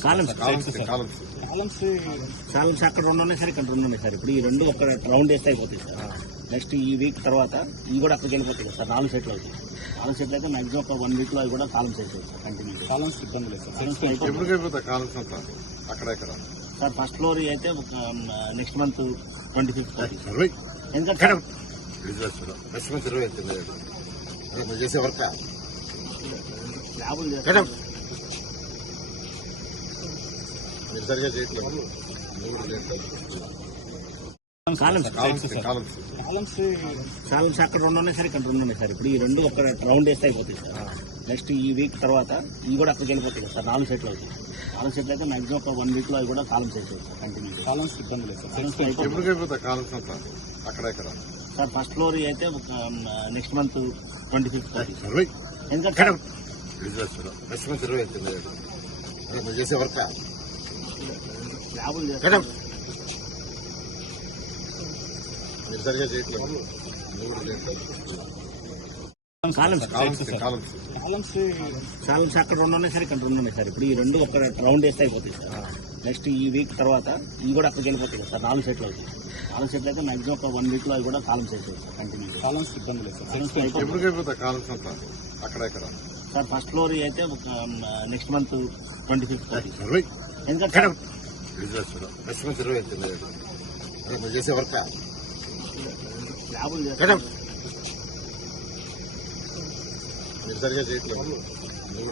Columns. Columns అక్కడ రెండు ఉన్నాయి సార్ ఇక్కడ రెండు ఉన్నాయి సార్. ఇప్పుడు ఈ రెండు ఒక రౌండ్ వేస్తే అయిపోతాయి సార్. నెక్స్ట్ ఈ వీక్ తర్వాత ఇవి కూడా అక్కడికి వెళ్ళిపోతాయి కదా సార్ నాలుగు సెట్లు అవుతాయి నాలుగు సెట్లు అయితే మాక్సిమం ఒక వన్ వీక్లో అవి కూడా కాలమ్స్ అయిపోతాయి సార్ కంటిన్యూ కాలమ్స్ ఇబ్బంది లేదు సార్. కాలమ్స్ అక్కడ ఇక్కడ సార్ ఫస్ట్ ఫ్లోర్ అయితే నెక్స్ట్ మంత్ ట్వంటీ ఫిఫ్త్ ఎందుకంటే నెక్స్ట్ మంత్ ఇరవై అవుతుంది చేసే వర్క్ సరిగా చేయట్లేదు. కాలమ్స్. అక్కడ రెండు ఉన్నాయి సార్ ఇక్కడ రెండు ఉన్నాయి సార్. ఇప్పుడు ఈ రెండు ఒక రౌండ్ వేస్తే అయిపోతాయి సార్. నెక్స్ట్ ఈ వీక్ తర్వాత ఇవి కూడా అక్కడికి వెళ్ళిపోతాయి కదా సార్ నాలుగు సెట్లు అవుతాయి నాలుగు సెట్లు అయితే మాక్సిమం ఒక వన్ వీక్లో అవి కూడా కాలమ్స్ అయిపోతాయి సార్ కంటిన్యూ కాలమ్స్ ఇబ్బంది లేదు సార్. కాలమ్స్ అంతా? అక్కడ సార్ ఫస్ట్ ఫ్లోర్ అయితే నెక్స్ట్ మంత్ ట్వంటీ ఫిఫ్త్ ఎందుకంటే బిజినెస్ నెక్స్ట్ మంత్ ఇరవై అవుతుంది అదే నువ్వు చేసే వర్క్ ల్యాబులు మీరు సరిగా చేయట్లేదు. కాలమ్స్ అక్కడ రెండు ఉన్నాయి సార్ ఇక్కడ రెండు ఉన్నాయి సార్. ఇప్పుడు ఈ రెండు ఒక రౌండ్ వేస్తే అయిపోతాయి సార్. నెక్స్ట్ ఈ వీక్ తర్వాత ఇవి కూడా అక్కడికి వెళ్ళిపోతాయి కదా సార్ నాలుగు సెట్లు అవుతాయి. నాలుగు సెట్లు అయితే మాక్సిమం ఒక వన్ వీక్లో అవి కూడా కాలమ్స్ అయిపోతాయి సార్ కంటిన్యూ కాలమ్స్ ఇబ్బంది లేదు సార్. కాలమ్స్ అంతా? అక్కడ ఇక్కడ. సార్ ఫస్ట్ ఫ్లోర్ అయితే నెక్స్ట్ మంత్ ట్వంటీ ఫిఫ్త్ ఎందుకంటే బిజినెస్ అవుతుంది అదే నువ్వు చేసే వర్క్. మీరు సరిగా చేయట్లేదు. నువ్వు